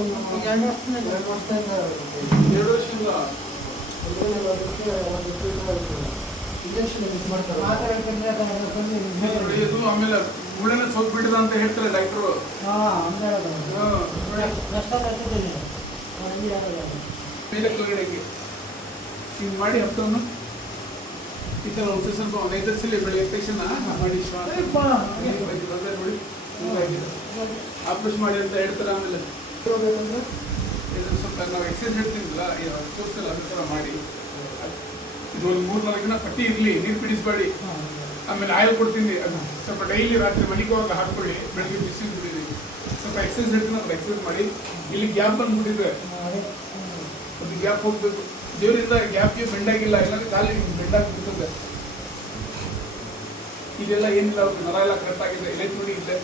2 ವರ್ಷದಿಂದ injection miss ಮಾಡ್ತಾರೆ. ಇದು ಆಮೇಲೆ ಗುಳೆನ ಸೋತ್ ಬಿಟ್ಟಿದ ಅಂತ ಹೇಳ್ತಾರೆ ಡಾಕ್ಟ್ರು. ಮೇಲೆ ಕೆಳಗಡೆಗೆ ಹಿಂಗೆ ಮಾಡಿ ಹತ್ತವನ್ನು ಈ ಥರ ಒಂದು ಸ್ವಲ್ಪ ಒಂದು 5 ಸಲ ಬೆಳಿಗ್ಗೆ ತಕ್ಷಣ ಮಾಡಿ ನೋಡಿ ಆಪ್ರೇಷನ್ ಮಾಡಿ ಅಂತ ಹೇಳ್ತಾರೆ. ಆಮೇಲೆ ಇದು ಸ್ವಲ್ಪ ನಾವು ಎಕ್ಸಸೈಸ್ ಹೇಳ್ತೀನಿಲ್ಲ ತೋರಿಸಲ್ಲ ಅದ್ರ ಥರ ಮಾಡಿ ಇದು ಒಂದು 3-4 ದಿನ ಪಟ್ಟಿ ಇರಲಿ, ನೀರು ಬಿಡಿಸ್ಬೇಡಿ. ಆಮೇಲೆ ಆಯಿಲ್ ಕೊಡ್ತೀನಿ, ಅದು ಸ್ವಲ್ಪ ಡೈಲಿ ರಾತ್ರಿ ಮಲಿಗುವಾಗ ಹಾಕ್ಕೊಳ್ಳಿ, ಬೆಳಗ್ಗೆ ಬಿಸಿ ಬಿಡಿರಿ. ಸ್ವಲ್ಪ ಎಕ್ಸಸೈಸ್ ಹೇಳ್ತೀನಿ, ಅದ್ರ ಎಕ್ಸಸೈಸ್ ಮಾಡಿ. ಇಲ್ಲಿ ಗ್ಯಾಪ್ ಬಂದ್ಬಿಟ್ಟಿದೆ, ಅದು ಗ್ಯಾಪ್ ಹೋಗ್ಬೇಕು. ದೇವರಿಂದ ಗ್ಯಾಪ್ಗೆ ಬೆಂಡಾಗಿಲ್ಲ, ಇಲ್ಲಾಂದ್ರೆ ಕಾಲಿಗೆ ಬೆಂಡಾಗ್ಬಿಡ್ತದೆ. ಇದೆಲ್ಲ ಏನಿಲ್ಲ, ನರ ಎಲ್ಲ ಕರೆಕ್ಟ್ ಆಗಿದೆ. ಎಲೆಕ್ಟ್ರೋನಿಕ್ ಇದೆ.